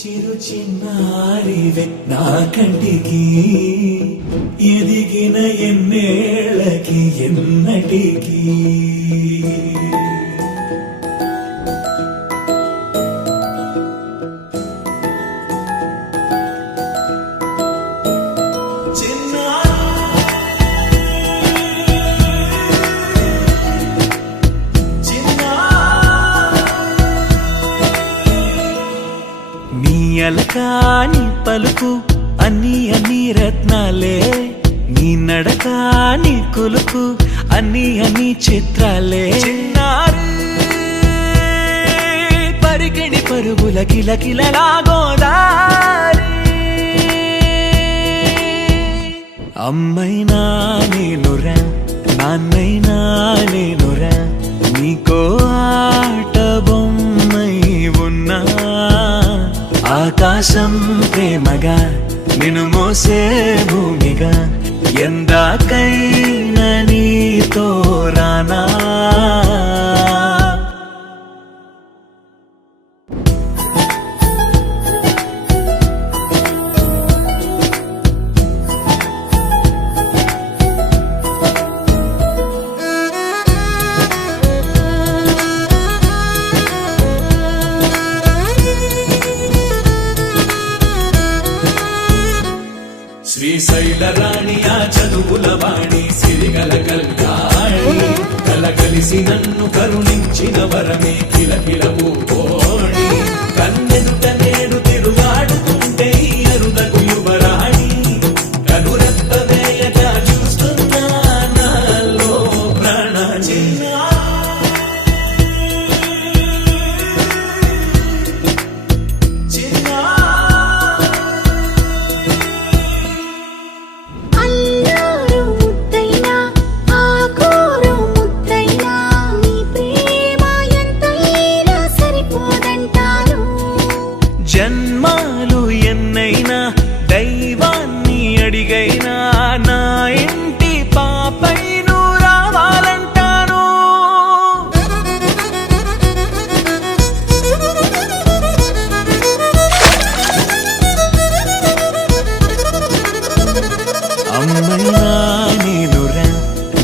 చిరు చిన్నారివే నా కంటికి ఎదిగిన ఎన్నేళ్ళకి ఎన్నటికి అలకాని పలుకు అన్ని అన్ని రత్నాలే నీ నడక నీ కులుకు అన్ని అన్ని చిత్రాలే చిన్నారు పరికిణి పరుగుల కిలకిలలా గోదారి అమ్మైనా నేనురా నాన్నైనా నేనురా నీకో ఆట బొమ్మై ఉన్నా ఆకాశం ప్రేమగా నిన్ను మోసే భూమిగా ఎందాకైనా నీతో రానా శ్రీశైల రాణి ఆ చదువుల వాణి సిరిగల కళ్యాణి కలగలిసి నన్ను కరుణించిన వరమే కిలకిలవు కోణి కన్నెదుట నేడు తిరుగాడుతుంటే అరుదకు యువరాణి కనురెప్ప వేయగా చూస్తున్నా నాలో ప్రాణ జన్మాలు ఎన్నైనా దైవాన్ని అడిగైనా నా ఇంటి పాపై నువ్వు రావాలంటాను అమ్మైనా నేనురా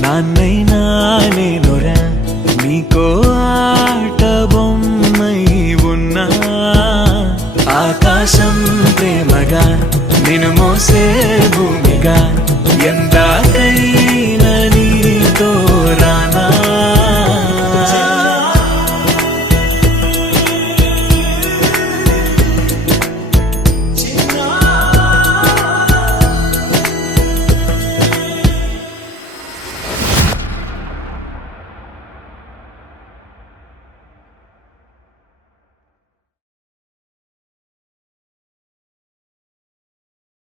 నాన్నైనా నేనురా నీకో ఆట బొమ్మై ఉన్నా ఆకాశం ప్రేమగా నిన్ను మోసే భూమిగా ఎంత